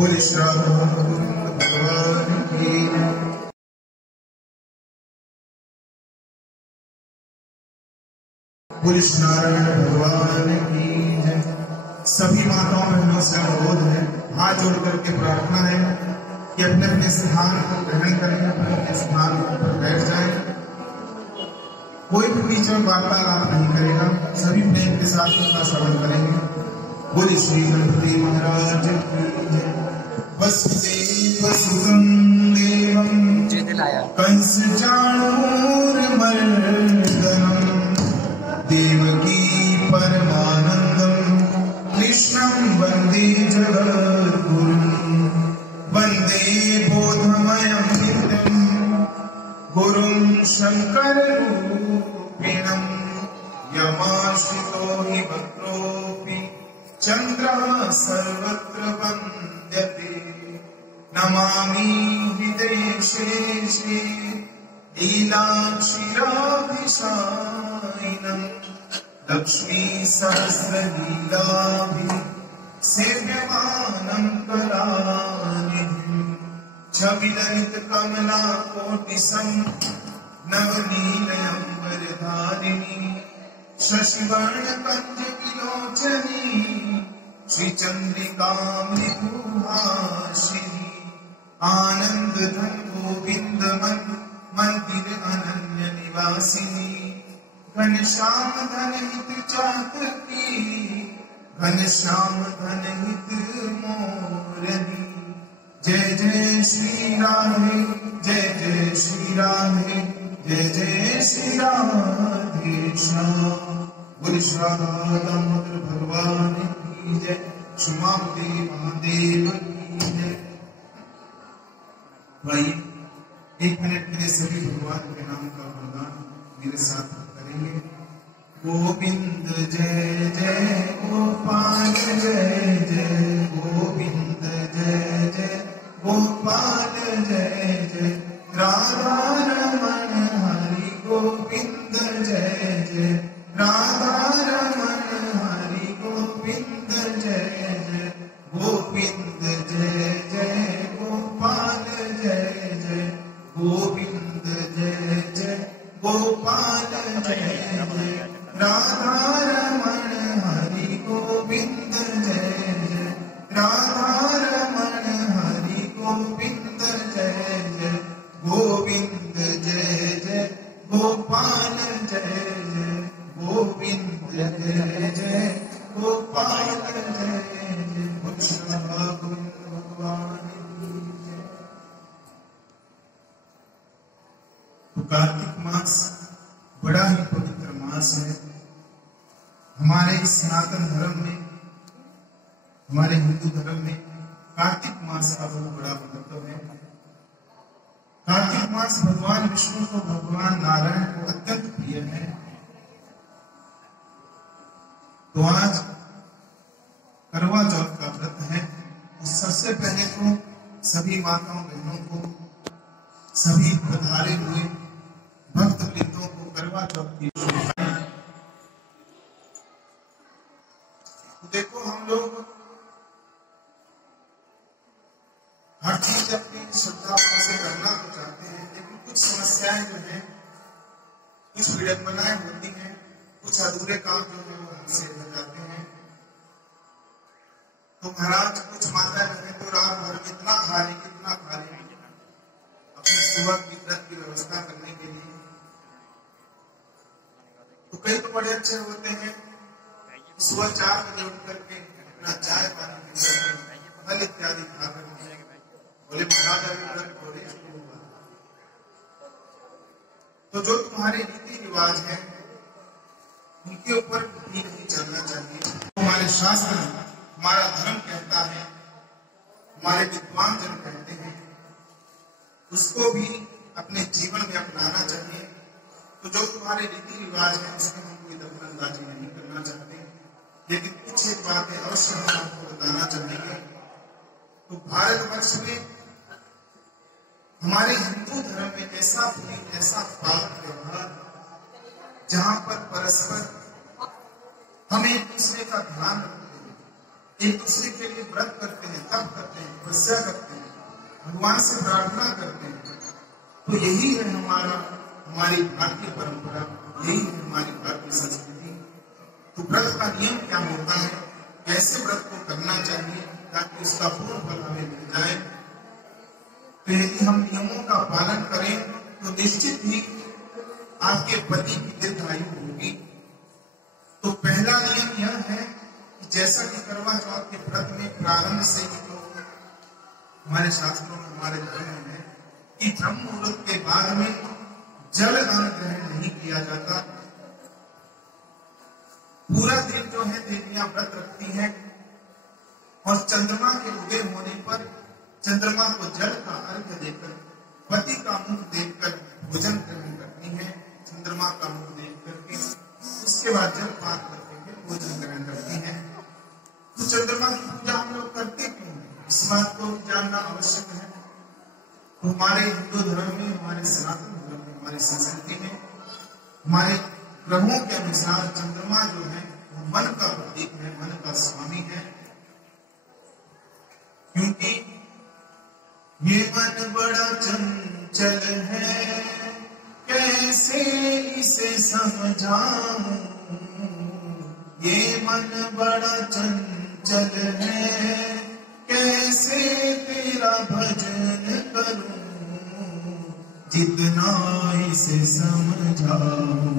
बोले श्री राम भगवान की। बोले श्री नारायण भगवान की जय। सभी माताओं बहनों से अनुरोध है, हाथ जोड़ करके प्रार्थना है कि अपने अपने स्थान को ग्रहण करें, अपने अपने स्थान पर बैठ जाएं। कोई भी बीच में वार्तालाप नहीं करेगा, सभी प्रेम के साथ उनका श्रवण करेंगे। बोले श्री गणपति महाराज की जय। वसुदेव सुतं देवं कंस चाणूरमर्दनं देवकी परमानंदं कृष्णं वंदे जगद्गुरुं। वंदे बोधमयं नित्यं गुरुं शंकररूपिणं। यमाश्रितो हि भद्रोऽपि चन्द्रः सर्वत्र वन्द्यते। नमामि हृदयेशेषे लीलाक्षीराभिसायिनं। लक्ष्मी सहस्रलीलाभिः सेव्यमानं कलानिधिं। छविललित कमला कोटिसं नवनीलयंबरधारिणी। शशिवर्ण पंचविलोचनी श्रीचंद्रिकामृदुहासिनी। आनंद धन गोविंद मंदिर अनन्य निवासिनी। घनश्याम धन हित चातकी घनश्याम धन हित मोरनी। जय जय श्री राधे जय जय श्री राधे जय जय श्री राधे श्याम। बोले श्री राधा दामोदर भगवान की जय। शुमावती महादेव की जय। भाई 1 मिनट के लिए सभी भगवान के नाम का गुणगान मेरे साथ करेंगे। गोविंद जय जय गोपाल जय जय गोविंद जय जय गोपाल जय जय। राधा रमण हरि गोविंद जय जय। राधा रमण हरि गोविंद जय जय। गोविंद जय जय गोपाल जय जय गोविंद जय जय गोपाल जय जय। राधा रमण हरि गोविंद जय जय। राधा रमण हरि गोविंद जय जय। गोविंद जय जय गोपाल जय जय गोविंद जय जय गोपाल जय जय। भगवान तो कार्तिक मास बड़ा ही पवित्र मास है। हमारे सनातन धर्म में, हमारे हिंदू धर्म में कार्तिक मास का बहुत बड़ा महत्व है। कार्तिक मास भगवान विष्णु को, भगवान नारायण को अत्यंत प्रिय है। तो आज करवा चौथ का व्रत है। तो सबसे पहले तो सभी माताओं बहनों को, सभी पधारे हुए भक्त वृंदों को करवा चौथ की शुभकामनाएं। तो देखो, हम लोग हर चीज अपनी श्रद्धा से करना तो चाहते हैं, लेकिन कुछ समस्याएं जो है, कुछ विडंबनाएं होती हैं, कुछ अधूरे काम जो है वो हमसे हो जाते हैं। तो महाराज कुछ माता बहनें तो रात भर में इतना खा लें अपनी सुबह की व्रत की व्यवस्था करने के लिए। तो कई तो बड़े अच्छे होते हैं, सुबह 4 बजे उठ करके अपना चाय पानी पी करके फल इत्यादि खा करके बोले महाराज अभी व्रत थोड़े शुरू हुआ। तो जो तुम्हारे रीति रिवाज है उनके ऊपर भी नहीं चलना चाहिए। हमारे शास्त्र, हमारा धर्म कहता है, हमारे विद्वान जन कहते हैं, उसको भी अपने जीवन में अपनाना चाहिए। तो जो तुम्हारे रीति रिवाज है उसमें हम कोई दखलंदाजी नहीं करना चाहते, लेकिन कुछ एक बातें अवश्य हम आपको बताना चाहेंगे। तो भारतवर्ष में, हमारे हिंदू धर्म में ऐसा पावन व्यवहार जहां पर परस्पर हम एक दूसरे का ध्यान रखते हैं, एक दूसरे के लिए व्रत करते हैं, तप करते हैं, तपस्या करते हैं, भगवान से प्रार्थना करते हैं। तो यही है हमारी भारतीय परंपरा, यही है हमारी भारतीय संस्कृति। तो व्रत का नियम क्या होता है, कैसे व्रत को करना चाहिए ताकि उसका पूर्ण फल हमें मिल जाए। तो यदि हम नियमों का पालन करें तो निश्चित ही आपके पति की दीर्घायु होगी। तो पहला नियम यह है कि जैसा कि करवा चौथ के व्रत में प्रारंभ से ही तो हमारे शास्त्रों में, हमारे धर्म में है कि ब्रह्म मुहूर्त के बाद में जल दान ग्रहण नहीं किया जाता। पूरा दिन जो है देवियां व्रत रखती हैं और चंद्रमा के उदय होने पर चंद्रमा को जल का अर्घ्य देकर, पति का मुख देखकर भोजन ग्रहण करती हैं। चंद्रमा का मुख देख करके उसके बाद जल पान करके भोजन ग्रहण करती हैं। तो चंद्रमा की पूजा हम लोग करते क्यों हैं, इस बात को जानना आवश्यक है। तो हमारे हिंदू धर्म में, हमारे सनातन धर्म में, हमारी संस्कृति में, हमारे ग्रहों के अनुसार चंद्रमा जो है वो मन का प्रतीक है, मन का स्वामी है। क्योंकि ये मन बड़ा चंचल है, कैसे इसे समझाऊं। ये मन बड़ा चंचल है, कैसे तेरा भजन करूं। जितना इसे समझाऊं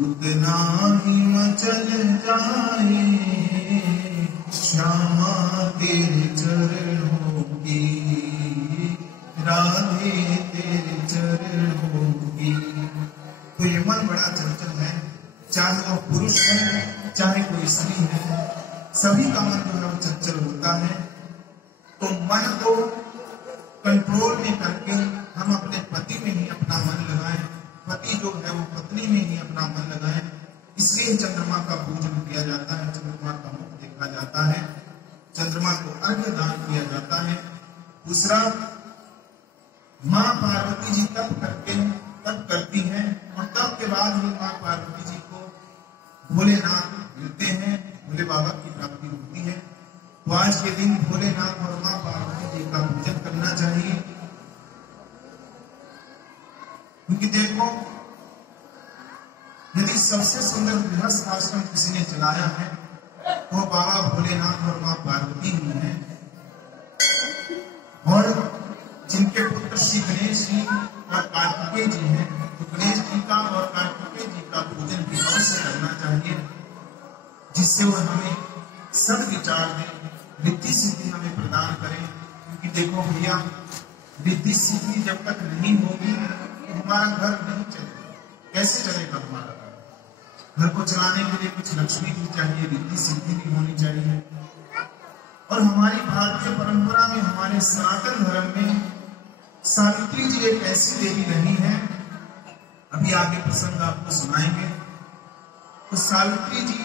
उतना ही मचल जाए। श्यामा तेरे चरणों की, राधे तेरे चरणों की। तो ये मन बड़ा चंचल है, चाहे वो पुरुष है चाहे कोई स्त्री है, सभी का मन जो है वो चंचल होता है। तो मन को कंट्रोल में करके हम अपने पति में ही अपना मन लगाएं, पति जो है वो पत्नी में ही अपना मन लगाएं। इसलिए चंद्रमा का पूजन किया जाता है, चंद्रमा का मुख देखा जाता है, चंद्रमा को अर्घ्य दान किया जाता है। दूसरा, माँ पार्वती जी तप करती हैं और तप के बाद ही माँ पार्वती जी को भोलेनाथ मिलते हैं, भोले बाबा की प्राप्ति होती है। तो आज के दिन भोलेनाथ और माँ पार्वती जी का पूजन करना चाहिए। क्योंकि देखो, यदि सबसे सुंदर गृहस्थ आश्रम किसी ने चलाया है वो बाबा भोलेनाथ और माँ पार्वती ही है। और जिनके पुत्र श्री गणेश जी और कार्तिकेय जी हैं, तो गणेश जी का और कार्तिकेय जी का पूजन भी अवश्य करना चाहिए, जिससे वो हमें सद विचार दें, रिद्धि सिद्धि हमें प्रदान करें। क्योंकि देखो भैया, रिद्धि सिद्धि जब तक नहीं होगी तो हमारा घर नहीं चलेगा। कैसे चलेगा हमारा घर? घर को चलाने के लिए कुछ लक्ष्मी भी चाहिए, रिद्धि सिद्धि भी होनी चाहिए। और हमारी भारतीय परंपरा में, हमारे सनातन धर्म में सावित्री जी एक ऐसी देवी रही है, अभी आगे प्रसंग आपको सुनाएंगे। तो सावित्री जी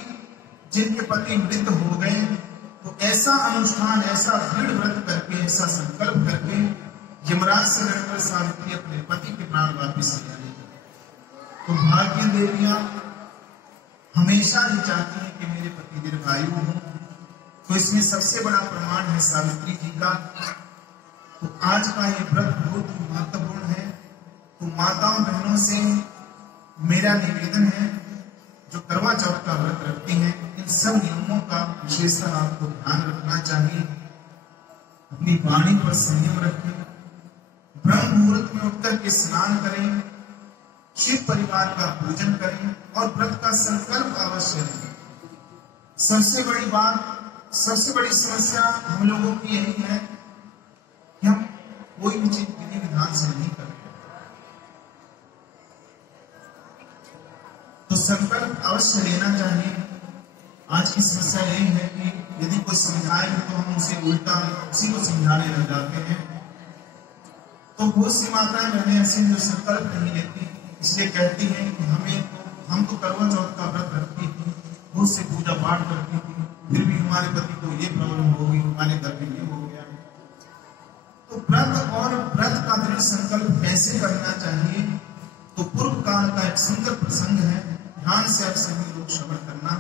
जिनके पति मृत हो गए, तो ऐसा अनुष्ठान, ऐसा दृढ़ व्रत करके, ऐसा संकल्प करके यमराज से लड़कर सावित्री अपने पति के प्राण वापिस ले आई। तो भाग्य देवियां हमेशा ही चाहती हैं कि मेरे पति दीर्घायु हो। तो इसमें सबसे बड़ा प्रमाण है सावित्री जी का। तो आज का ये व्रत बहुत महत्वपूर्ण है। तो माताओं बहनों से मेरा निवेदन है, जो करवा चौथ का व्रत रखती हैं, इन सब नियमों का विशेषतः आपको ध्यान रखना चाहिए। अपनी वाणी पर संयम रखें, ब्रह्म मुहूर्त में उठकर के स्नान करें, शिव परिवार का पूजन करें और व्रत का संकल्प अवश्य लें। सबसे बड़ी बात, सबसे बड़ी समस्या हम लोगों की यही है कि हम कोई भी चीज विधि विधान से नहीं करते। तो संकल्प अवश्य लेना चाहिए। आज की समस्या यही है कि यदि कोई समझाए तो हम उसे उल्टा उसी को समझाने लग जाते हैं। तो बहुत सी माताएं बहनें ऐसी जो संकल्प नहीं लेती, इसलिए कहती हैं कि हम तो करवा चौथ का व्रत रखती थी, बहुत से पूजा पाठ करती थी, फिर भी हमारे पति को ये प्रॉब्लम हो गई, हमारे घर में ये हो गया। तो व्रत और व्रत का दृढ़ संकल्प कैसे करना चाहिए, तो पूर्व काल का एक सुंदर प्रसंग है, ध्यान से आप सभी लोग श्रवण करना।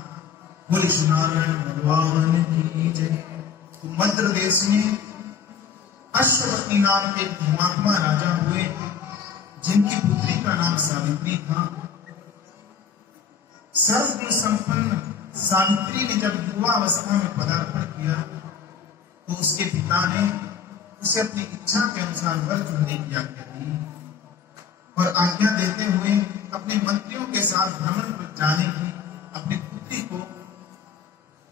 बोले श्री नारायण भगवान की जय। तो मध्य प्रदेश में अश्वपति नाम के एक महात्मा राजा हुए, जिनकी पुत्री का नाम सावित्री था। सर्वगुण संपन्न सावित्री ने जब युवा अवस्था में पदार्पण किया तो उसके पिता ने उसे अपनी इच्छा के अनुसार वर चुनने की आज्ञा दी और आज्ञा देते हुए अपने मंत्रियों के साथ भ्रमण पर जाने की अपनी पुत्री को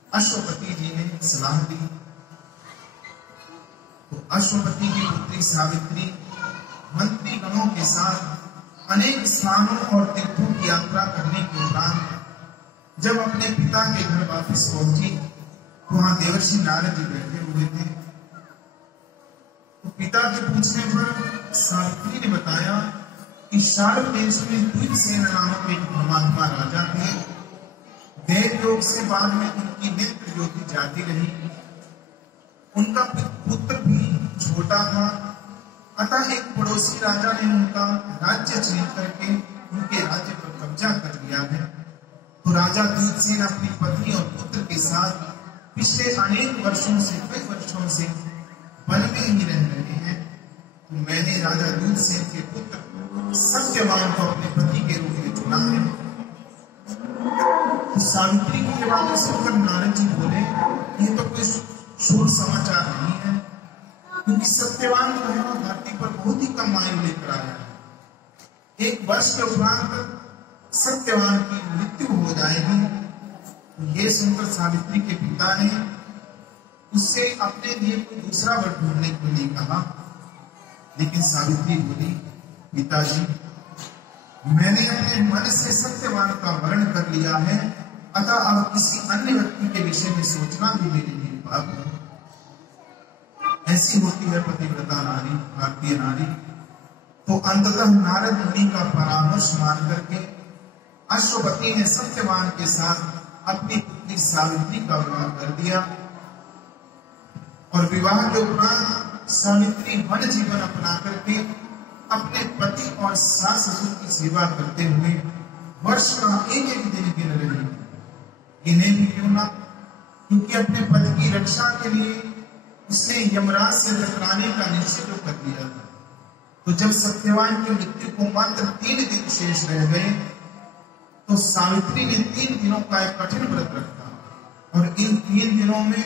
अश्वपति जी ने सलाह दी। तो अश्वपति की पुत्री सावित्री मंत्री गणों के साथ अनेक स्थानों और तीर्थों की यात्रा करने के उपरांत जब अपने पिता के घर वापस पहुंची तो वहां देवर्षि नारद जी बैठे हुए थे। तो पिता के पूछने पर सावित्री ने बताया कि शारद देश में द्विजसेन नामक एक महात्मा राजा थे। देव योग से बाद में उनकी नेत्र ज्योति जाती रही। उनका पुत्र भी छोटा था, अतः एक पड़ोसी राजा ने उनका राज्य चयन करके उनके राज्य पर कब्जा कर लिया है। तो राजा द्विजसेन अपनी पत्नी और पुत्र के साथ पिछले अनेक वर्षों से कई वर्षों से वन में ही रह रहे हैं। तो मैंने राजा द्विजसेन के पुत्र सत्यवान को अपने पति के रूप में चुना है। तो सावित्री की बातें सुनकर नारद जी बोले, ये तो कोई शुभ समाचार नहीं है, क्योंकि सत्यवान जो है धरती पर बहुत ही कम आयु लेकर आया है। एक वर्ष के उपरांत सत्यवान की मृत्यु हो जाएगी। ये सुनकर सावित्री के पिता ने उससे अपने लिए कोई दूसरा वर ढूंढने के लिए कहा, लेकिन सावित्री बोली, पिताजी मैंने अपने मन से सत्यवान का वर्ण कर लिया है, अतः अब किसी अन्य व्यक्ति के विषय में सोचना भी मेरे लिए पाप है। ऐसी होती है पतिव्रता नारी, भारतीय नारी। तो अंततः नारद मुनि का परामर्श मान करके अश्वपति ने सत्यवान के साथ अपनी पुत्री सावित्री का विवाह कर दिया और विवाह के उपरांत सावित्री वन जीवन अपना करके अपने पति और सास ससुर की सेवा करते हुए वर्ष का एक एक दिन गिन रही। इन्हें भी क्यों ना, क्योंकि अपने पति की रक्षा के लिए उसने यमराज से टकराने का निश्चय कर लिया था। तो जब सत्यवान की मृत्यु को मात्र 3 दिन शेष रह गए तो सावित्री ने 3 दिनों का एक कठिन व्रत रखा और इन 3 दिनों में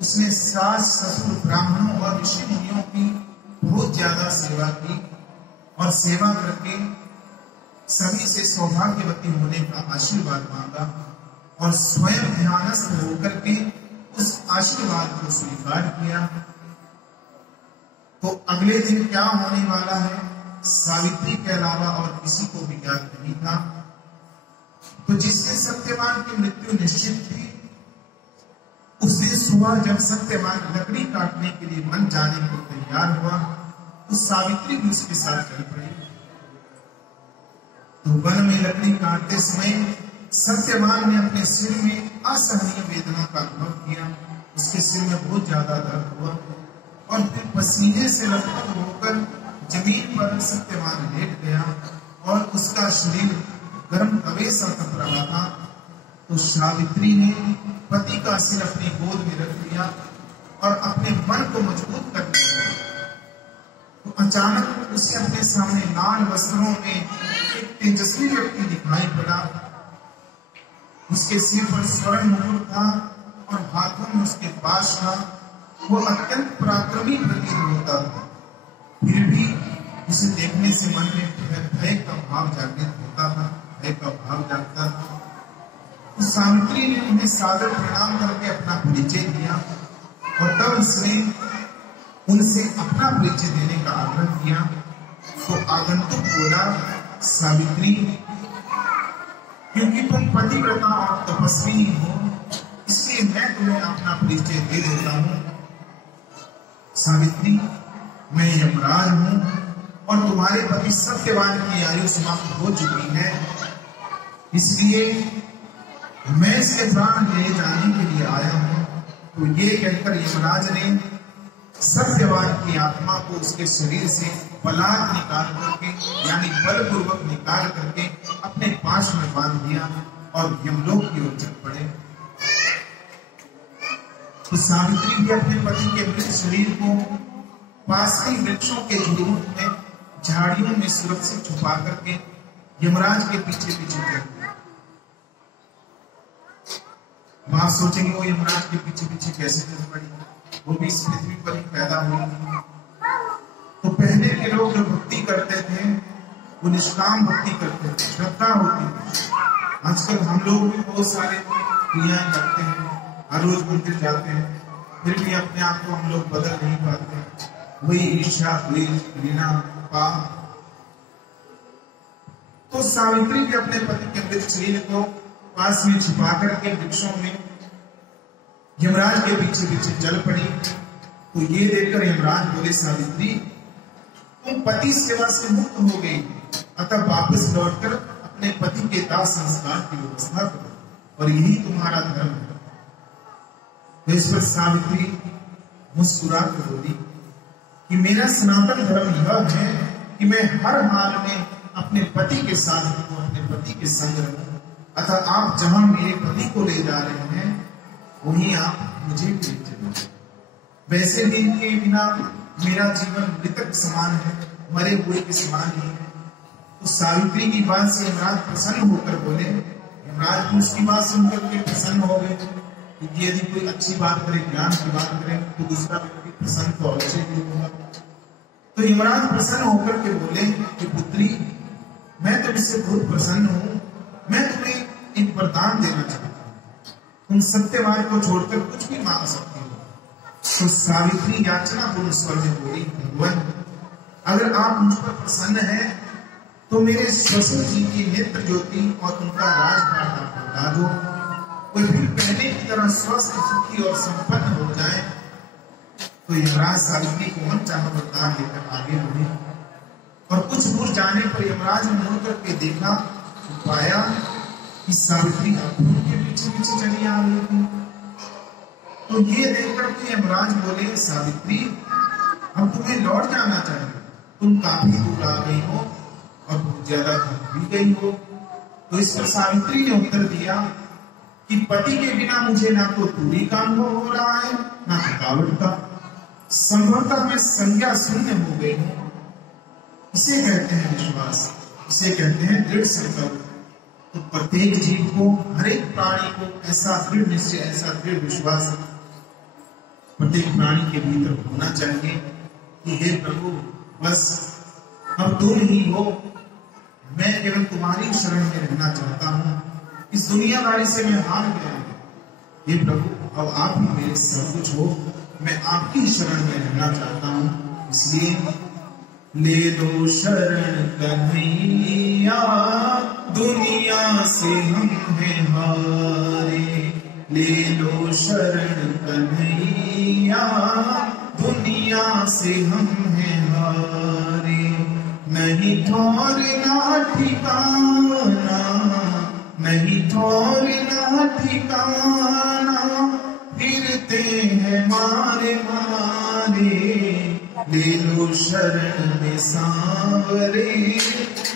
उसने सास ससुर ब्राह्मणों और ऋषि मुनियों की बहुत ज्यादा सेवा की और सेवा करके सभी से सौभाग्यवती होने का आशीर्वाद मांगा और स्वयं ध्यानस्थ होकर के उस आशीर्वाद को स्वीकार किया। तो अगले दिन क्या होने वाला है सावित्री के अलावा और किसी को भी ज्ञात नहीं था। तो जिससे सत्यवान की मृत्यु निश्चित थी, उस दिन सुबह जब सत्यवान लकड़ी काटने के लिए वन जाने को तैयार हुआ तो सावित्री भी उसके साथ चल पड़ी। तो वन में लकड़ी काटते समय सत्यवान ने अपने सिर में असहनीय वेदना का अनुभव किया। उसके सिर में बहुत ज्यादा दर्द हुआ और फिर पसीने से लथपथ होकर जमीन पर सत्यवान लेट गया और उसका शरीर गर्म तवे सा तप रहा था। तो सावित्री ने पति का सिर अपनी गोद में रख लिया और अपने मन को मजबूत कर लिया। तो अचानक उसे अपने सामने लाल वस्त्रों में एक तेजस्वी व्यक्ति दिखाई पड़ा। उसके सिर पर स्वर्ण मुकुट था और हाथों में उसके पास था। वो अत्यंत पराक्रमी प्रतीत होता था, फिर भी उसे देखने से मन में भय का भाव जागृत होता था, भय का भाव जागता था। तो सावित्री ने उन्हें सादर प्रणाम करके अपना परिचय दिया और तब उसने उनसे अपना परिचय देने का आग्रह किया। तो आगंतुक बोला, सावित्री क्योंकि तुम पतिव्रता और तपस्वी हो, इसलिए मैं तुम्हें अपना परिचय दे देता हूं। सावित्री, मैं यमराज हूं और तुम्हारे पति सत्यवान की आयु समाप्त हो चुकी है, इसलिए मैं इसके प्राण ले जाने के लिए आया हूं। तो ये कहकर यमराज ने सत्यवान की आत्मा को उसके शरीर से बलात् निकाल करके, यानी बलपूर्वक निकाल करके अपने पास में बांध दिया और यमलोक की ओर चल पड़े। तो सावित्री भी अपने पति के मृत शरीर को पास के वृक्षों के झुंड में झाड़ियों में सुरक्षित छुपा करके यमराज के पीछे पीछे चलती। वहां सोचेंगे वो यमराज के पीछे पीछे कैसे चल पड़ी, वो भी इस पृथ्वी पर ही पैदा हुई। तो पहले के लोग जो भक्ति करते थे वो निष्काम भक्ति करते थे, श्रद्धा होती थी। आजकल हम लोग भी बहुत सारे क्रियाएं करते हैं, हर रोज मंदिर जाते हैं, फिर भी अपने आप को हम लोग बदल नहीं पाते। वही ईर्ष्या, द्वेष, घृणा, पाप। तो सावित्री भी अपने पति के मृत शरीर को पास में छुपा करके वृक्षों में यमराज के पीछे पीछे चल पड़ी। तो ये देखकर यमराज बोले, सावित्री तुम पति सेवा से मुक्त हो गई, अतः वापस लौटकर अपने पति के दाह संस्कार की व्यवस्था करो, और यही तुम्हारा धर्म है। तो इस पर सावित्री मुस्कुरा कर बोली कि मेरा सनातन धर्म यह है कि मैं हर हाल में अपने पति के साथ रहूं, अपने पति के संग रहूं। अतः आप जहां मेरे पति को ले जा रहे हैं वहीं आप मुझे भी ले चलिए। वैसे भी इनके बिना मेरा जीवन मृतक समान है, मरे हुए के समान ही है। तो सावित्री की बात से यमराज प्रसन्न होकर बोले, यमराज उसकी बात सुनकर के प्रसन्न हो गए, क्योंकि यदि कोई अच्छी बात करे, ज्ञान की बात करे, तो दूसरा व्यक्ति प्रसन्न तो अवश्य ही होगा। तो यमराज प्रसन्न होकर के बोले कि पुत्री, मैं तुमसे बहुत प्रसन्न हूं, मैं तुम्हें एक वरदान देना चाहता हूं, तुम सत्यवाद को छोड़कर कुछ भी मांग सकती हो। तो सावित्री याचना पूर्ण स्वर में बोली, भगवान अगर आप मुझ पर प्रसन्न हैं तो मेरे ससुर जी की नेत्र ज्योति और उनका राजभार आप लौटा दो, कोई फिर पहले की तरह स्वस्थ, सुखी और संपन्न हो जाए। तो यमराज सावित्री को मन चाह वरदान लेकर आगे बढ़े, और कुछ दूर जाने पर यमराज ने मुड़ करके देखा, पाया कि सावित्री अपने के पीछे पीछे चली आ रही थी। तो ये देखकर के यमराज बोले, सावित्री अब तुम्हें लौट जाना चाहिए, तुम काफी दूर आ गई हो और बहुत ज्यादा थक भी गई हो। तो इस पर सावित्री ने उत्तर दिया कि पति के बिना मुझे ना तो दूरी का अनुभव हो रहा है, ना थकावट का, संभवतः मैं संज्ञा शून्य हो गई हूँ। इसे कहते हैं विश्वास, इसे कहते हैं दृढ़ संकल्प। तो प्रत्येक जीव को, हर एक प्राणी को ऐसा दृढ़ निश्चय, ऐसा दृढ़ विश्वास प्रत्येक प्राणी के भीतर होना चाहिए कि हे प्रभु, बस अब तुम ही हो, मैं केवल तुम्हारी शरण में रहना चाहता हूँ, इस दुनियादारी से मैं हार गया हूँ। हे प्रभु, अब आप ही मेरे सब कुछ हो, मैं आपकी शरण में रहना चाहता हूँ। इसलिए ले लो शरण कन्हैया, दुनिया से हम हैं हारे। ले लो शरण कन्हैया, दुनिया से हम हैं हारे। नहीं ठौरना ठिकाना, नहीं ठौरना ठिकाना, फिरते हैं मारे मारे। ले लो शरण में सांवरे,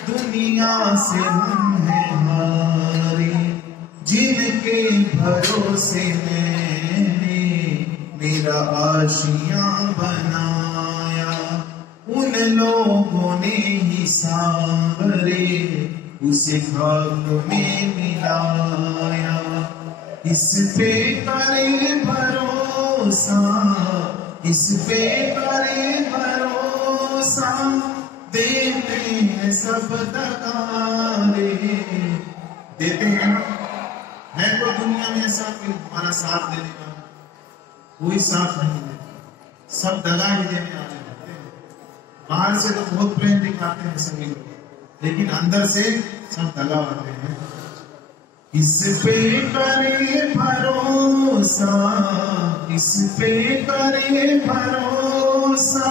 दुनिया से हम हैं हारे। जिनके भरोसे मैंने मेरा आशियां बनाया, उन लोगों ने ही सांवरे उसे खाक में मिलाया। इस पे करे भरोसा, इस पे करे भरोसा, देते हैं सब दगारे। देते हैं ना, है तो दुनिया में ऐसा कोई हमारा साथ देने का? कोई साथ नहीं देता, सब दगा ही देने वाले होते हैं। बाहर से तो बहुत प्रेम दिखाते हैं सभी लोग, लेकिन अंदर से सब दगा होते हैं। इस पे करे भरोसा, इस पे करे भरोसा,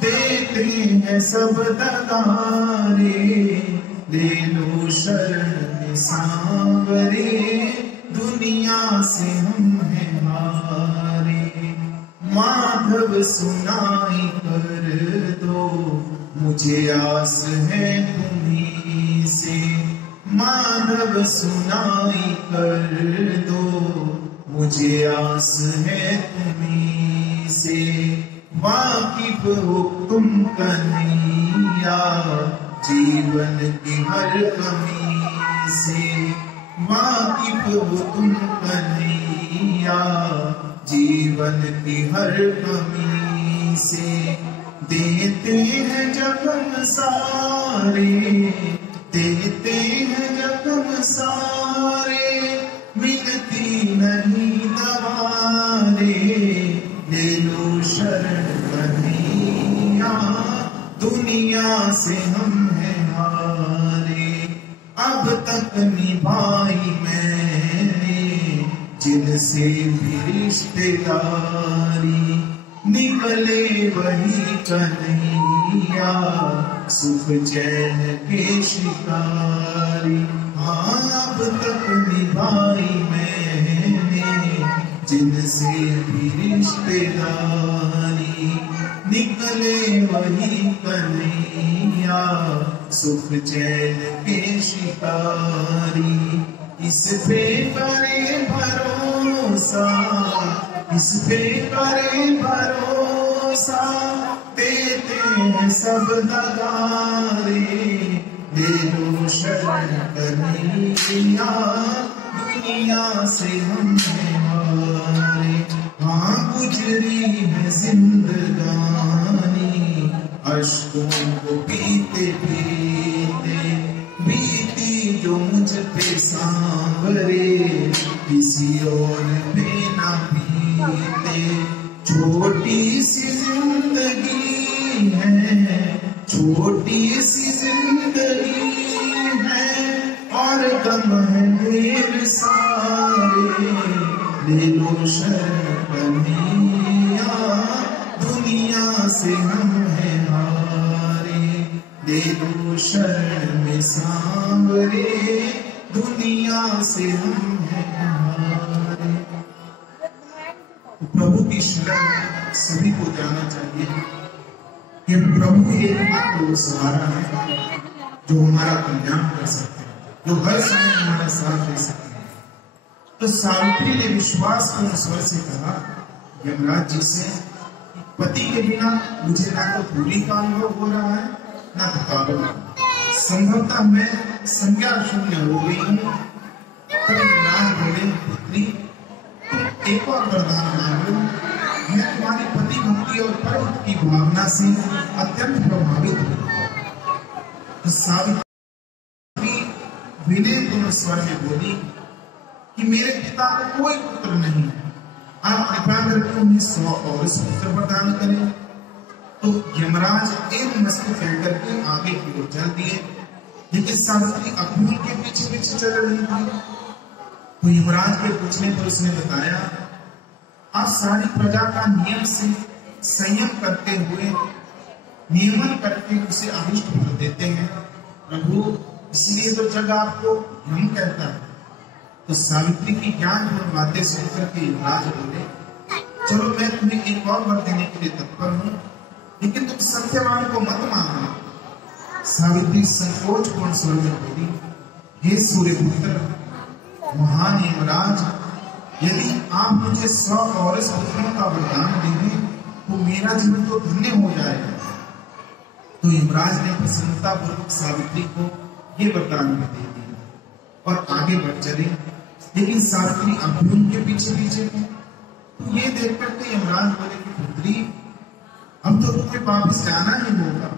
देते हैं सब दगारे। ले लो शरण सांवरे, दुनिया से हम हैं हारे। माधव सुनाई कर दो, मुझे आस है तुम्हीं से। माधव सुनाई कर दो, मुझे आस है तुम्हीं से, वाकिफ हो तुम कन्हैया जीवन की हर कमी से, वाकिफ हो तुम कन्हैया जीवन की हर कमी से। देते हैं जख्म सारे, देते हैं जख्म सारे, मिलती नहीं दवारे, ले लो शरण कन्हैया दुनिया से हम हैं हारे। अब तक निभाई मैंने जिनसे भी रिश्तेदारी, निकले वही कन्हैया सुख चैन के शिकारी। हाँ अब तक निभाई मैंने जिनसे भी रिश्तेदारी, निकले वही कन्हैया सुख चैन के शिकारी। इस पे करे भरोसा, इस पे करे भरोसा, देते हैं सब नगारे, ले लो शरण कन्हैया दुनिया से हम हैं हारे। हाँ गुजरी है जिंदगानी अश्कों को पीते पीते, बीती जो मुझ पे सांवरे किसी और पे ना पीते। छोटी सी जिंदगी है, छोटी सी जिंदगी है, और गम है ढेर सारे, ले लो शरण कन्हैया दुनिया से हम हैं हारे। ले लो शरण में सांवरे दुनिया से हम हैं हारे। प्रभु की शरण सभी को जाना चाहिए कि प्रभु एकमात्र सहारा है जो हमारा कल्याण कर सकते हैं, जो हर समय हमारा साथ दे सकते हैं। तो सावित्री ने विश्वासपूर्ण स्वर से कहा यमराज जी से, पति के बिना मुझे ना तो दूरी का अनुभव हो रहा है ना थकावट, संभवतः मैं संज्ञा शून्य हो गई हूँ। तब यमराज बोले पुत्री तुम एक और वरदान मांगो, मैं तुम्हारी पति भक्ति और पर्व की भावना से अत्यंत प्रभावित हूँ। तो सावित्री विनयपूर्ण स्वर में बोली कि मेरे पिता को कोई पुत्र नहीं है, आप कृपा करके उन्हें 100 और पुत्र प्रदान करें। तो यमराज एक मस्तक कहकर के आगे की ओर चल दिए, लेकिन सावित्री अक्रूर के पीछे पीछे चल रही थी। तो यमराज के पूछने पर उसने बताया आप सारी प्रजा का नियम से संयम करते हुए नियमन करके उसे अभिष्ट फल देते हैं प्रभु, इसलिए तो जग आपको यम कहता है। तो सावित्री की ज्ञानपूर्ण बातें सुनकर के यमराज बोले चलो मैं तुम्हें एक और वर देने के लिए तत्पर हूँ, लेकिन तुम सत्यवान को मत मानना। सावित्री संकोचपूर्ण स्वर में बोली हे सूर्यपुत्र महान यमराज, यदि आप मुझे 100 और पुत्रों का वरदान देंगे तो मेरा जीवन तो धन्य हो जाएगा। तो यमराज ने प्रसन्नता पूर्वक सावित्री को ये वरदान भी दे दिया और आगे बढ़ चले। लेकिन सावित्री अब भी उनके पीछे पीछे थी। तो ये देख करके यमराज बोले कि पुत्री अब तो तुम्हें वापस जाना ही होगा,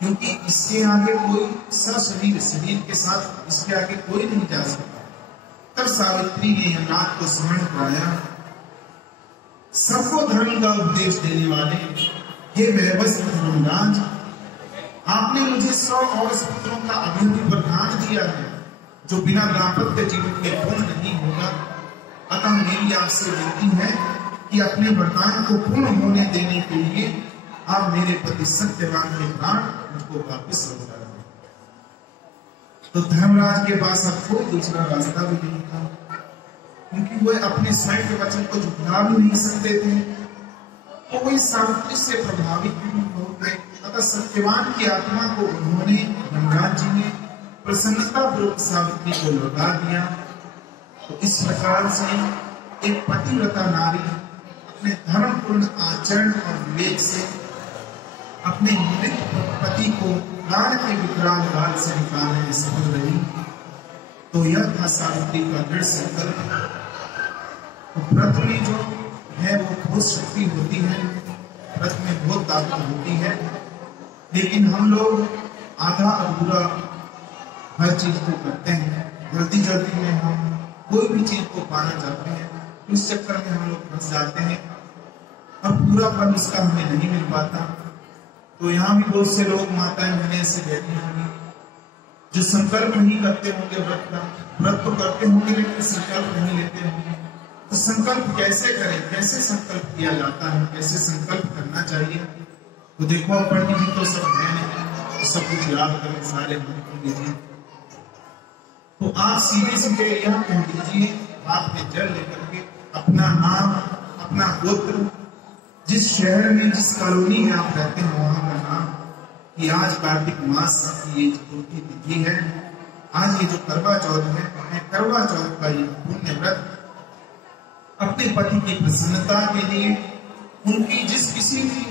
क्योंकि इसके आगे कोई सशरीर शरीर के साथ इसके आगे कोई नहीं जा सकता। तब सावित्री ने यमराज को स्मरण कराया, सबको धर्म का उपदेश देने वाले हे वैवस्वत धर्मराज, आपने मुझे 100 और पुत्रों का अभिमन्यु वरदान दिया है जो बिना दाम्पत्य जीवन के पूर्ण नहीं होगा। अतः मेरी आपसे विनती है कि अपने वरदान को पूर्ण होने देने के लिए आप मेरे पति सत्यवान के प्राण मुझको वापस लौटा दें। तो धर्मराज के पास अब कोई दूसरा रास्ता भी नहीं था, क्योंकि वे अपने स्वयं के वचन को झुठला भी नहीं सकते थे। तो वे सावित्री से प्रभावित हो गए। अतः सत्यवान की आत्मा को उन्होंने यमराज जी ने प्रसन्नता पूर्वक सावित्री को लौटा दिया। तो इस प्रकार से एक पतिव्रता नारी अपने धर्मपूर्ण आचरण और विवेक से अपने मृत पति को प्राण के विकराल काल से निकालने में सफल रही। तो यह था सावित्री का दृढ़ संकल्प। तो व्रत में जो है वो बहुत शक्ति होती है, व्रत में बहुत ताकत होती है, लेकिन हम लोग आधा अधूरा हर चीज को करते हैं। जल्दी जल्दी में हम कोई भी चीज को पाना चाहते हैं, इस चक्कर में हम लोग फंस जाते हैं और पूरा फल उसका हमें नहीं मिल पाता। तो यहाँ भी बहुत से लोग माताएं बहनें ऐसे बैठी होंगी जो संकल्प नहीं करते होंगे व्रत का, व्रत तो करते होंगे लेकिन संकल्प नहीं लेते होंगे। तो संकल्प कैसे करें, कैसे संकल्प किया जाता है, कैसे संकल्प करना चाहिए? तो देखो पंडित जी तो सब है नहीं, तो सब कुछ याद करें, सारे मंत्र लीजिए। तो आप सीधे सीधे यह कह दीजिए, हाथ में जल लेकर के अपना नाम, अपना गोत्र, जिस शहर में जिस कॉलोनी में आप रहते हैं वहां का नाम, कि आज कार्तिक मास की ये चतुर्थी तिथि है, आज ये जो करवा चौथ है, करवा चौथ का ये पुण्य व्रत अपने पति की प्रसन्नता के लिए, उनकी जिस किसी भी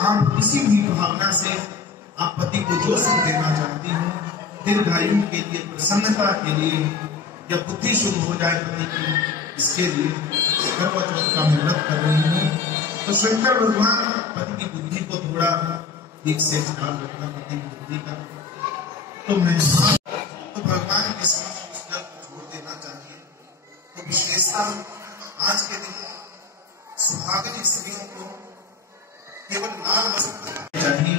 आप किसी भी भावना से आप पति को जो सुख देना चाहती हो, दीर्घायु के लिए, प्रसन्नता के लिए, या बुद्धि शुभ हो जाए पति की, इसके लिए करवा चौथ का मैं व्रत कर रही हूँ। तो शंकर भगवान पति की बुद्धि को थोड़ा ठीक से ख्याल रखना, पति की बुद्धि का। तो मैं तो भगवान के समक्ष उस जल को छोड़ देना चाहिए। तो विशेषता आज के दिन सुहागनी स्त्रियों को केवल लाल वस्त्र चाहिए,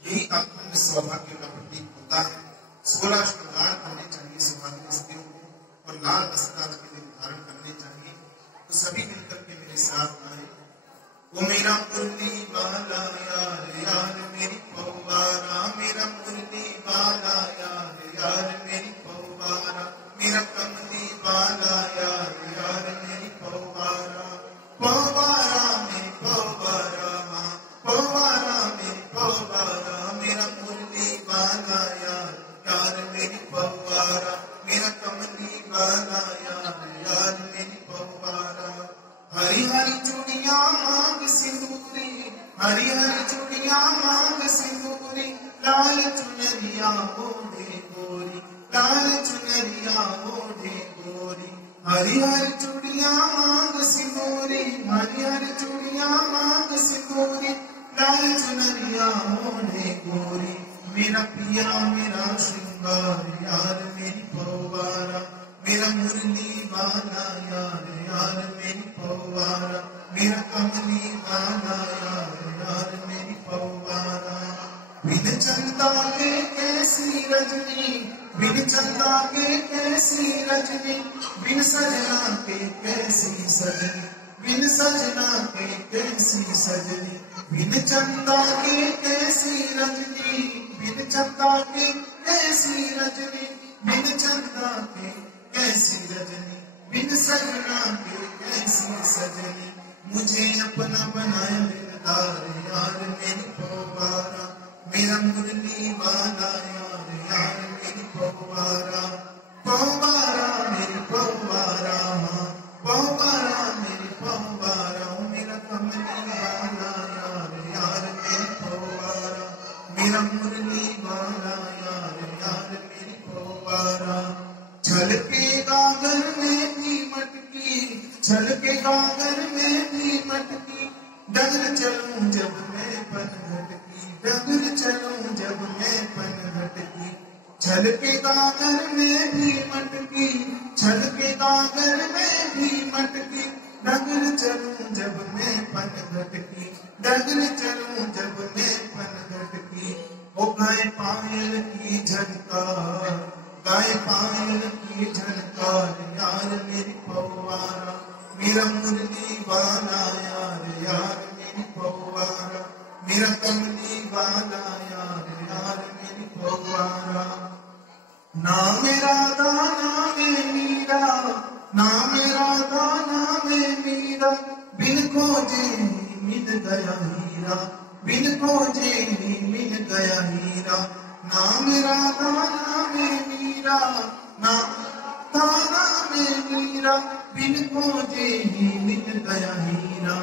यही अखंड सौभाग्य का प्रतीक होता है। 16 श्रृंगार करने चाहिए सुहागनी स्त्रियों को और लाल वस्त्र आज के दिन धारण करने चाहिए। तो सभी मिलकर के मेरे साथ आए। वो मेरा मुरली वाला यार, यार मेरी पौवारा, मेरा मुरली वाला यार, यार मेरी पौवारा, मेरा कमली वाला यार, यार मेरी पौवारा, पौवारा मेरी पौवारा, पौवारा मेरी पौवारा, मेरा मुरली वाला यार, यार मेरी पौवारा, मेरा कमली वाला यार, यार मेरी पौवारा। हरी हरी चूड़ियां मांग सिंदूरी, हरी हरी चूड़ियां मांग सिंदूरी, लाल चुनरिया ओढ़े गोरी, लाल चुनरिया ओढ़े गोरी। हरी हरी चूड़ियां मांग सिंदूरी, हरी हरी चूड़ियां मांग सिंदूरी, लाल चुनरिया ओढ़े गोरी। मेरा पिया मेरा श्रृंगार यार मेरी पौवारा, मेरा मुरली वाला यार, यार मेरी पौवारा, मेरा कमली वाला यार, यार मेरी पौवारा। बिन चंदा के कैसी रजनी, बिन चंदा के कैसी रजनी, बिन सजना के कैसी सजनी, बिन सजना के कैसी सजनी। बिन चंदा के कैसी रजनी, बिन चंदा के कैसी रजनी, बिन चंदा के कैसी रजनी, बिन सजना के कैसी सजनी। मुझे अपना बनाया दिलदार यार मेरी पौवारा, मेरा मुरली वाला यार, यार मेरी पौवारा, पौवारा मेरी पौवारा, पौवारा मेरी पौवारा, मेरा कमली वाला यार, यार मेरी पौवारा, मेरा मुरली वाला यार, यार मेरी पौवारा। छल के गागर में भी मटकी, छल के गागर में भी मटकी, डगर चलूं जब मैं पनघटकी, डगर चलूं जब मैं पनघटकी। छल के गागर में भी मटकी, छल के गागर में भी मटकी, डगर चलूं जब मैं पनघटकी, डगर चलूं जब मैं पनघटकी। ओ गाय पायल की झनकार, गाय पायल की झनकार यार मेरी पौवारा, मेरा मुरली वाला यार, यार मेरी पौवारा, मेरा कमली वाला यार, यार मेरी पौवारा। नाम राधा नाम मीरा, नाम राधा नाम मीरा, बिन खोजे मिल गया हीरा, में मीरा बिन खोजे ही मिल गया हीरा।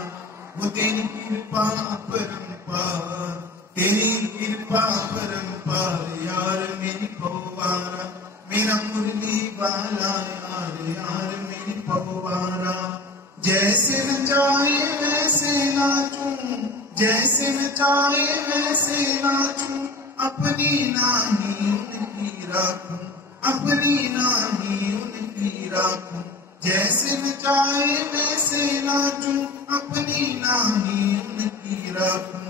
वो तेरी कृपा परंपार, तेरी कृपा परंपार यार मेरी पवारा, मेरा मुरली वाला यार यार मेरी पवारा। जैसे नचाए वैसे नाचूं, जैसे नचाए वैसे नाचूं, अपनी नाही उनकी राखूं, अपनी नाही उनकी राखूं। जैसे नचाए वैसे नाचूं, अपनी नाही उनकी राखूं।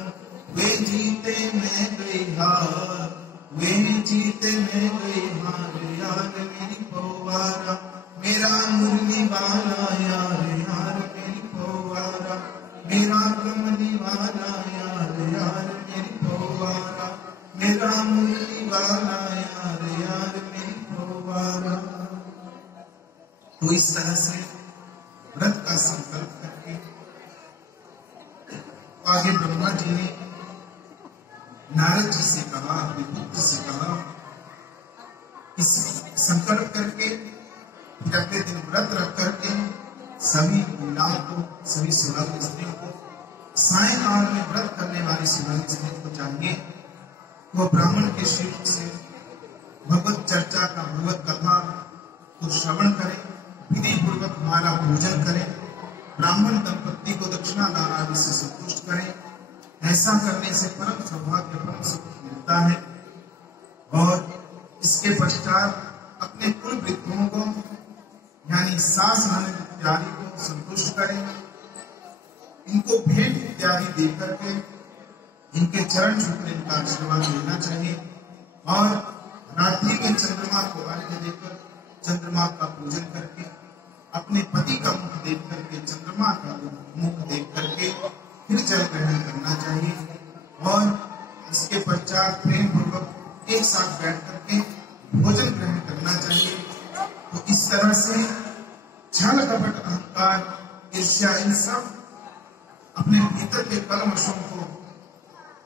वे जीते मैं गई हार, वे जीते मैं गई हार यार मेरी पवारा, मेरा मुरली वाला यार यार मेरी पवारा, मेरा कमली वाला यार यार मेरी पवारा, मेरा मुरली वाला यार यार मेरी पवारा। तो इस तरह से व्रत का संकल्प करके आगे ब्रह्मा जी ने नारद जी से कहा, अपने पुत्र से कहा, इस संकल्प करके फिर अगले दिन व्रत रख करके सभी महिलाओं को, सभी सुलभ स्त्रियों को, सायंकाल में व्रत करने वाली सुलभ स्त्रियों को चाहिए वो ब्राह्मण के शिव से भगवत चर्चा का, भगवत कथा को श्रवण करें, विधि पूर्वक हमारा भोजन करें, ब्राह्मण दंपत्ति को दक्षिणा दान आदि से संतुष्ट करें। ऐसा करने से परम सौभाग्य, परम सुख मिलता है। और इसके पश्चात अपने कुल वृद्धों को यानी सास ननद इत्यादि को संतुष्ट करें, इनको भेंट इत्यादि दे करके इनके चरण छूकर इनका आशीर्वाद लेना चाहिए। और रात्रि में चंद्रमा को अर्घ्य देकर चंद्रमा का पूजन करके अपने पति का मुख देख करके, चंद्रमा का मुख देख करके फिर जल ग्रहण करना चाहिए। और इसके पश्चात प्रेम पूर्वक एक साथ बैठ करके भोजन ग्रहण करना चाहिए। तो इस तरह से छल कपट अहंकार ईर्ष्या इन सब अपने भीतर के कलमशों को,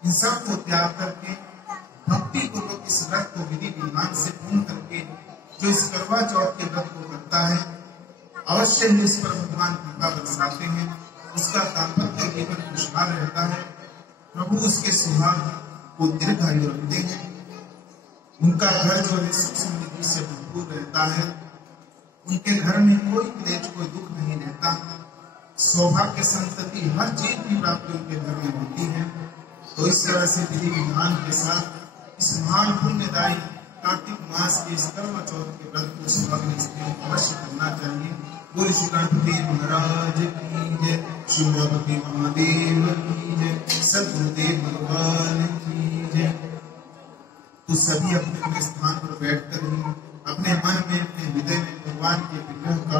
इन सब को त्याग करके भक्ति पूर्वक इस व्रत को विधि विधान से पूर्ण करके जो इस करवा चौथ के व्रत को करता है, अवश्य ही इस पर भगवान कृपा बरसाते हैं, उसका दाम्पत्य जीवन खुशहाल रहता है, प्रभु उसके सुहाग को दीर्घायु रखते हैं, उनका घर जो है सुख समृद्धि से भरपूर रहता है, उनके घर में कोई क्लेश, कोई दुख नहीं रहता, सौभाग्य संतति हर चीज की प्राप्ति उनके घर में होती है। तो इस तरह से विधि विधान के साथ इस महान पुण्यदायी कार्तिक मास के इस करवा चौथ के व्रत को सुहागिन स्त्रियों को अवश्य करना चाहिए। बोल श्री गणपति महाराज की जय, शिवपति महादेव की जय, सद्गुरुदेव भगवान की जय। तो सभी अपने अपने स्थान पर बैठकर ही अपने मन में, अपने हृदय में भगवान के विग्रह का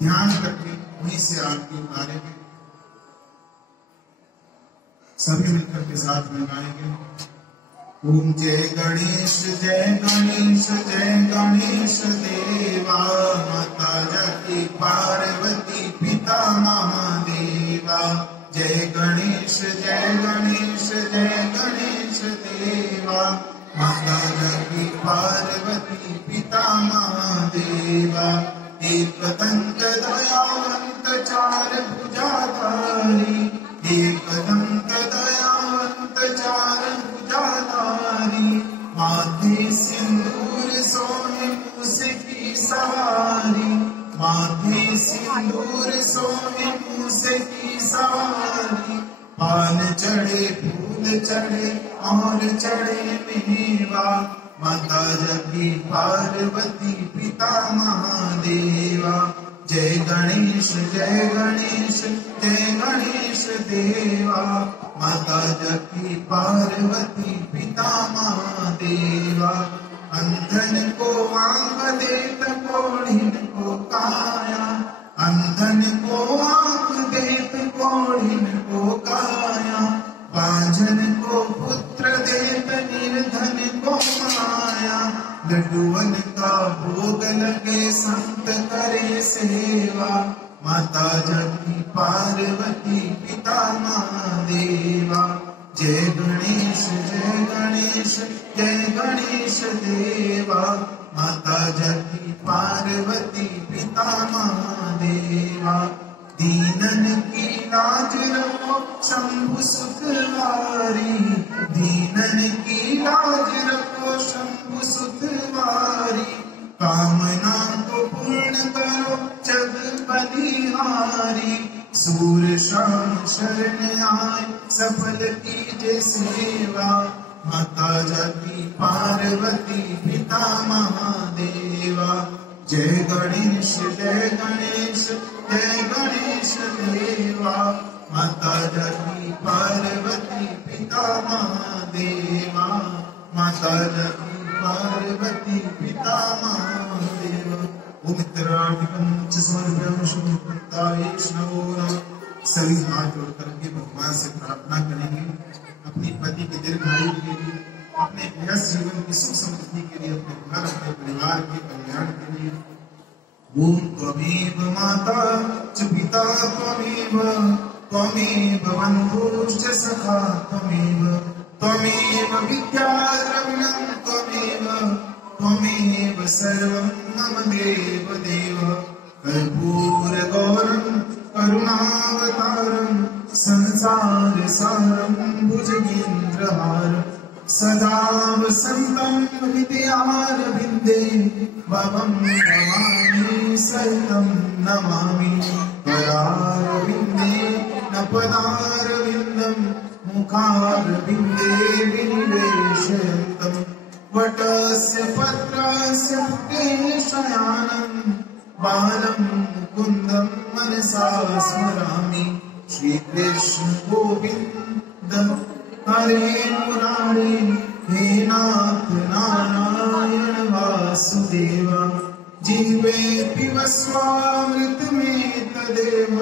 ध्यान करके वहीं से आरती उतारेंगे। सभी मिलकर के साथ में गाएंगे। ओम जय गणेश जय गणेश देवा, माता जगती पार्वती पिता महादेवा। जय गणेश देवा, माता जगती पार्वती पिता महादेवा। एक दंत दयावंत चार भुजाधारी, एक दंत दयावंत चार भुजाधारी। माथे सिंदूर सोहे मूस की सवारी, माथे सिंदूर सोहे मूस की सवारी। पान चढ़े फूल चढ़े और चढ़े मेवा, माता जगती पार्वती पिता महादेवा। जय गणेश देवा, माता जगती पार्वती पिता महादेवा। अंधन को आंख देत कोढ़िन को काया, अंधन को आंख देत कोढ़िन को काया। बांझन को पुत्र देत निर्धन को माया। लड्डुअन का भोग लगे संत करे सेवा, माता जगती पार्वती पिता महादेवा। जय गणेश गणेश देवा, माता जगती पार्वती पिता महादेवा। दीनन की लाज रखो शंभु सुखवारी, दीनन की लाज रखो शंभु सुखवारी। कामना को पूर्ण करो जग बलिहारी, सूर शाम शरण आए सफल कीजे सेवा। माता जगती पार्वती पिता महादेवा। जय गणेश जय गणेश जय गणेश देवा, माता जगती पार्वती पिता महादेवा। माता जगती पार्वती पिता महादेवा। ओमित्रादिकं च स्वर्गं शुभंताये नमो। सभी हाथ जोड़ करके भगवान से प्रार्थना करेंगे अपनी पति के दीर्घायु के लिए, अपने गृहस्थ जीवन की सुख समृद्धि के लिए, अपने घर अपने परिवार के कल्याण के लिए। ओम त्वमेव माता च पिता त्वमेव, त्वमेव बन्धुश्च सखा त्वमेव, त्वमेव विद्या द्रविणं त्वमेव, त्वमेव सर्वं मम देव देव। कर्पूर गौरं करुणावतारं संसार सारं भुजगेन्द्रहारं, सदा वसन्तं हृदयारविन्दे भवं नमामि सहितं नमामि। करारविन्दे न पदारविन्दं, मुखारविन्दे विनिवेशयन्तं। वटस्य पत्रस्य मुखे शयानं, बालं मुकुन्दं मनसा स्मरामि। श्रीकृष्ण गोविन्द हरे मुरारे, हे नाथ नारायण वासुदेव। जीवे पिब स्वामृतमेव तदेव,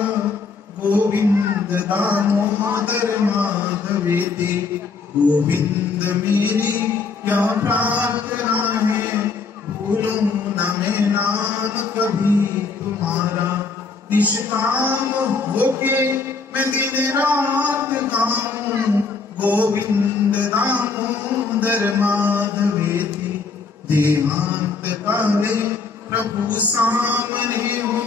गोविंद दामोदर माधवेति। गोविंद मेरी क्या प्रार्थना है, भूलूं न मैं नाम कभी तुम्हारा। निष्काम होके मैं दिन रात गाऊं, गोविंद दामोदर माधवेति। देहांत काले प्रभु सामने हो,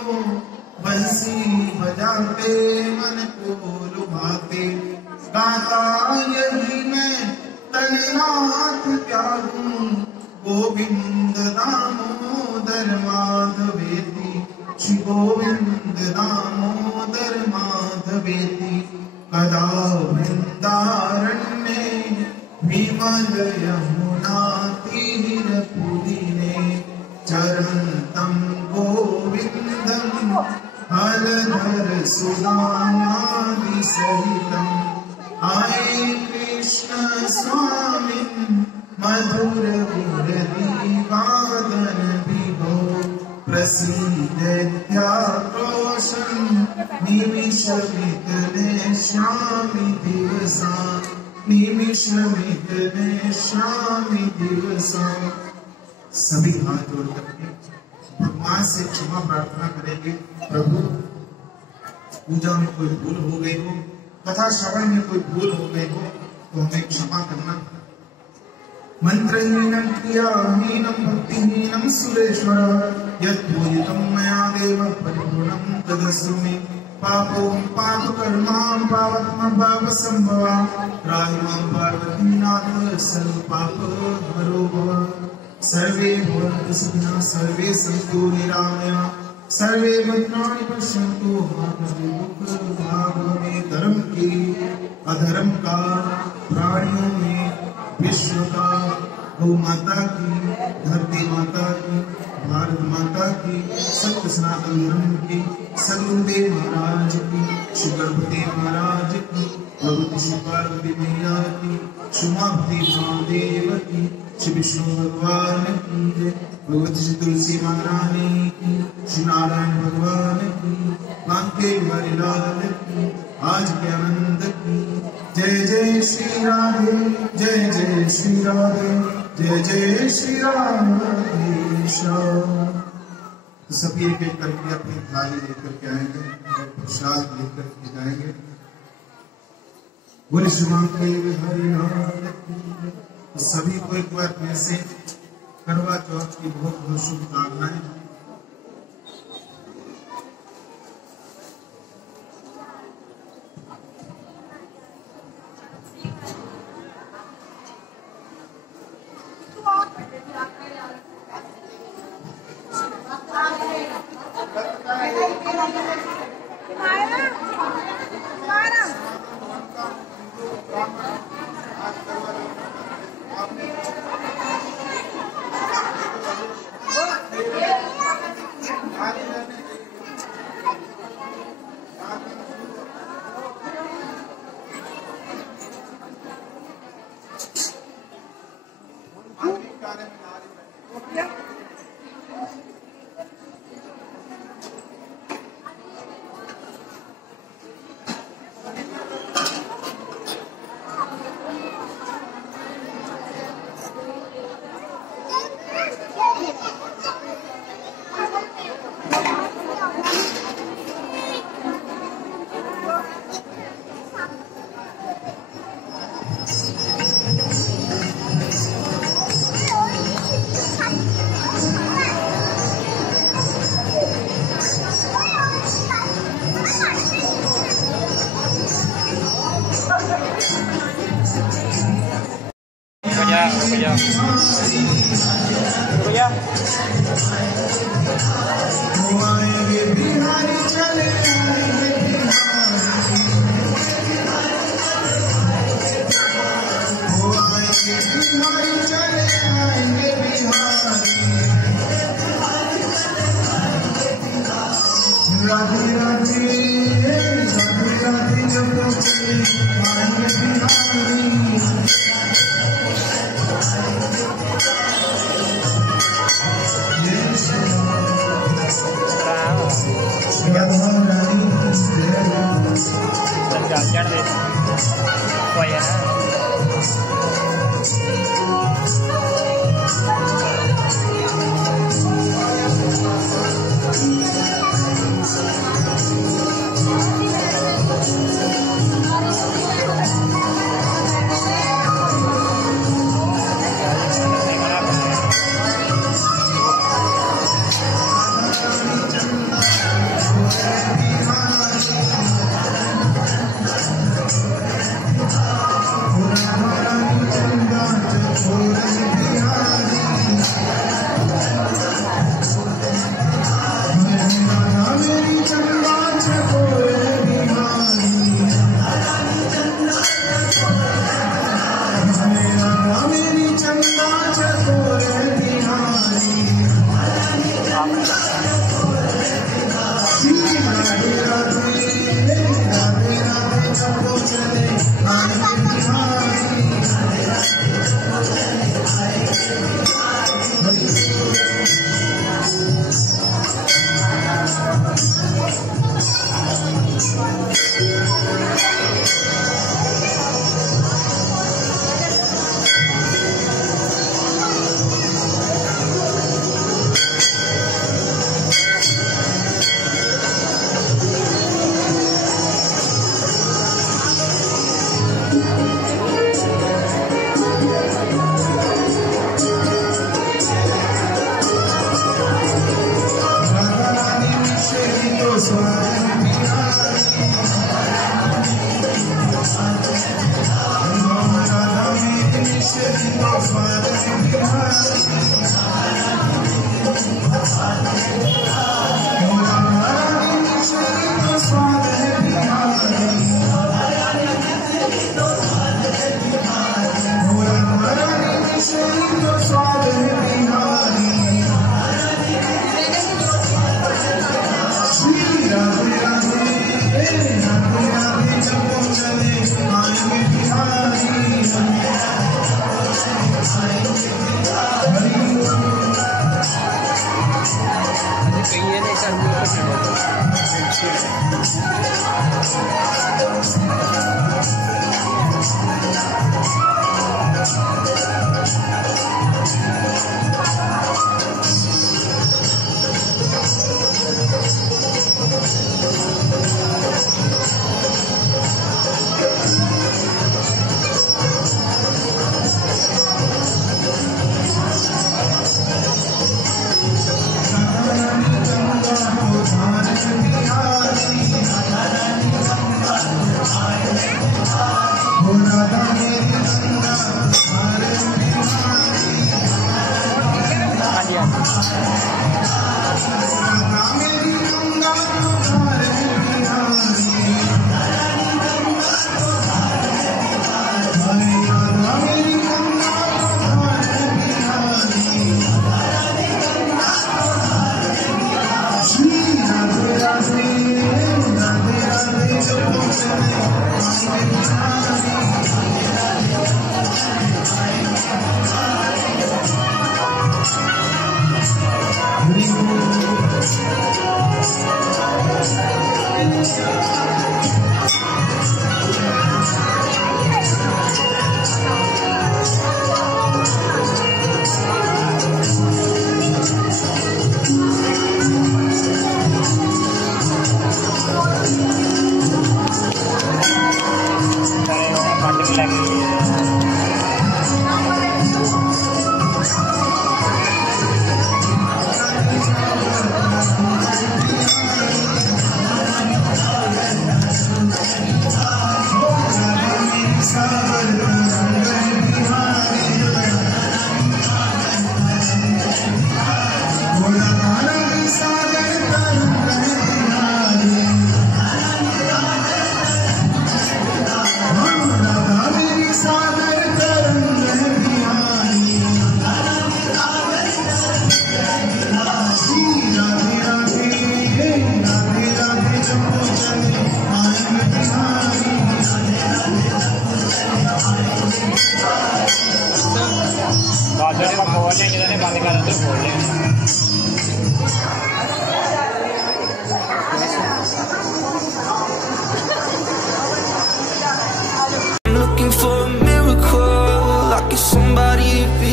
बंसी बजाते मन को लुभाते। गाता यही मैं तन रात त्यागूं, गोविंद दामोदर माधवेति। श्री गोविंद दामोदर माधवेति। कदा वृंदारण्ये विमल यमुना तीरपुदिने, चरन्तं गोविन्दं हलधर सुधामादि सहितम्। आये कृष्ण स्वामिन् मधुर मुरली वादन विभो, प्रसीदेत्याक्रोशं निमिषमित नेष्यामि दिवसा, निमिषमित नेष्यामि दिवसा। सभी हाथ जोड़ करके भगवान से क्षमा प्रार्थना करेंगे। प्रभु, पूजा में कोई भूल हो गई हो, कथा श्रवण में कोई भूल हो गई हो तो हमें क्षमा करना। मंत्रहीनं क्रियाहीनं भक्तिहीनं सुरेश्वर, यद्भूयितं मया देव परिपूर्णं तदस्तु मे। पापों पापकर्मां पावत्मं पापसंभवां, त्राहि मां पार्वतीनाथ सर्व पाप हरो भव। सर्वे भवन्तु सुखिनः सर्वे सन्तु निरामया, सर्वे भद्राणि पश्यन्तु मा कश्चित् दुःखभाग्। में धर्म की अधर्म का, प्राणियों में विश्व का, गौ माता की, धरती माता की, भारत माता की, सत्य सनातन धर्म की, सदगुरुदेव महाराज की, श्री गणपति महाराज की, भगवती श्री पार्वती मैया की, श्री उमापति महादेव की, श्री विष्णु भगवान की जय। भगवती श्री तुलसी महारानी की, श्री नारायण भगवान की, कांके बिहारी लाल की, आज के आनंद की जय। जय श्री राधे, जय जय श्री राधे, जय जय श्री राधेश्याम। तो सभी एक एक करके अपनी थाली लेकर के आएंगे और प्रसाद लेकर के जाएंगे। बोले श्री मां के बिहारी लाल की। तो सभी को एक बार फिर से करवा चौथ की बहुत बहुत शुभकामनाएं।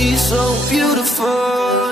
be so beautiful.